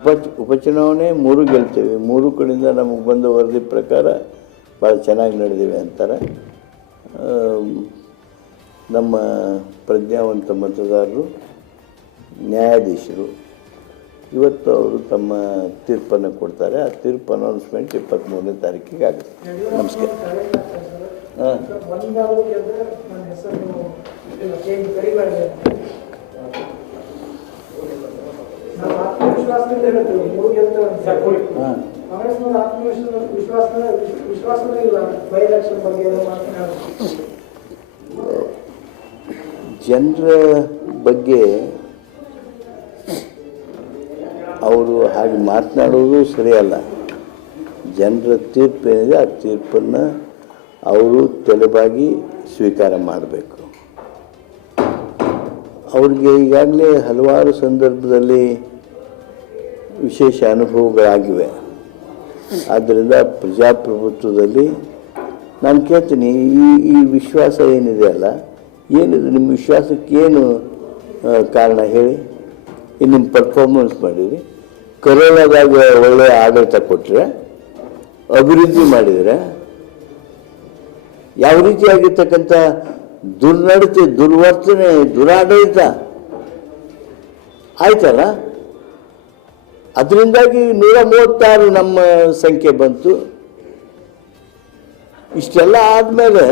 ಉಪ ಉಪಚುನಾವಣೆ ಮೂರು ಗೆಲ್ತೇವೆ ಮೂರು ಕಡೆಯಿಂದ ನಮಗೆ ಬಂದ ವರದಿ ಪ್ರಕಾರ ಭಾಳ ಚೆನ್ನಾಗಿ ನಡೆದಿವೆ ಅಂತಾರೆ ನಮ್ಮ ಪ್ರಜ್ಞಾವಂತ ಮತದಾರರು ನ್ಯಾಯಾಧೀಶರು ಇವತ್ತು ಅವರು ತಮ್ಮ ತೀರ್ಪನ್ನು ಕೊಡ್ತಾರೆ ಆ ತೀರ್ಪು ಅನೌನ್ಸ್ಮೆಂಟ್ ಇಪ್ಪತ್ತ್ಮೂರನೇ ತಾರೀಕಿಗೆ ಆಗುತ್ತೆ ನಮಸ್ಕಾರ ಹಾಂ ಜನರ ಬಗ್ಗೆ ಅವರು ಹಾಗೆ ಮಾತನಾಡೋದು ಸರಿಯಲ್ಲ. ಜನರ ತೀರ್ಪು ಏನಿದೆ ಆ ತೀರ್ಪನ್ನು ಅವರು ತೆಲುಬಾಗಿ ಸ್ವೀಕಾರ ಮಾಡಬೇಕು. ಅವ್ರಿಗೆ ಈಗಾಗಲೇ ಹಲವಾರು ಸಂದರ್ಭದಲ್ಲಿ ವಿಶೇಷ ಅನುಭವಗಳಾಗಿವೆ. ಆದ್ದರಿಂದ ಪ್ರಜಾಪ್ರಭುತ್ವದಲ್ಲಿ ನಾನು ಕೇಳ್ತೀನಿ, ಈ ಈ ವಿಶ್ವಾಸ ಏನಿದೆ ಅಲ್ಲ, ಏನಿದೆ ನಿಮ್ಮ ವಿಶ್ವಾಸಕ್ಕೆ ಏನು ಕಾರಣ ಹೇಳಿ? ನಿಮ್ಮ ಪರ್ಫಾರ್ಮೆನ್ಸ್ ಮಾಡಿರಿ. ಕರೋನಾದಾಗ ಒಳ್ಳೆಯ ಆಡಳಿತ ಕೊಟ್ಟರೆ ಅಭಿವೃದ್ಧಿ ಮಾಡಿದರೆ, ಯಾವ ರೀತಿಯಾಗಿರ್ತಕ್ಕಂಥ ದುರ್ನಡತೆ, ದುರ್ವರ್ತನೆ, ದುರಾಡಳಿತ, ಆಯ್ತಲ್ಲ? ಅದರಿಂದಾಗಿ ನೂರ ಮೂವತ್ತಾರು ನಮ್ಮ ಸಂಖ್ಯೆ ಬಂತು. ಇಷ್ಟೆಲ್ಲ ಆದಮೇಲೆ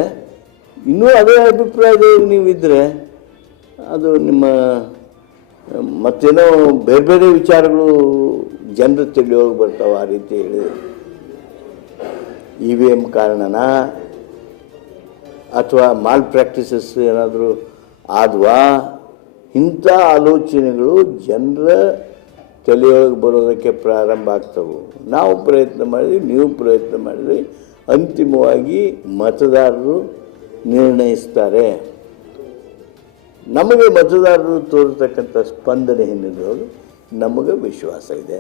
ಇನ್ನೂ ಅದೇ ಅಭಿಪ್ರಾಯದಲ್ಲಿ ನೀವಿದ್ದರೆ ಅದು ನಿಮ್ಮ, ಮತ್ತೇನೋ ಬೇರೆ ಬೇರೆ ವಿಚಾರಗಳು ಜನರು ತಿಳಿಯೋಗಿ ಬರ್ತಾವೆ ಆ ರೀತಿ ಹೇಳಿ. ಇ ವಿ ಎಂ ಕಾರಣನಾ? ಅಥವಾ ಮಾಲ್ ಪ್ರಾಕ್ಟೀಸಸ್ ಏನಾದರೂ ಆದ್ವಾ? ಇಂಥ ಆಲೋಚನೆಗಳು ಜನರ ತಲೆಯೊಳಗೆ ಬರೋದಕ್ಕೆ ಪ್ರಾರಂಭ ಆಗ್ತವೆ. ನಾವು ಪ್ರಯತ್ನ ಮಾಡಿದ್ವಿ, ನೀವು ಪ್ರಯತ್ನ ಮಾಡಿದ್ವಿ ಅಂತಿಮವಾಗಿ ಮತದಾರರು ನಿರ್ಣಯಿಸ್ತಾರೆ. ನಮಗೆ ಮತದಾರರು ತೋರ್ತಕ್ಕಂಥ ಸ್ಪಂದನೆ ಹಿನ್ನೆಲೆಯಲ್ಲಿ ನಮಗೆ ವಿಶ್ವಾಸ ಇದೆ.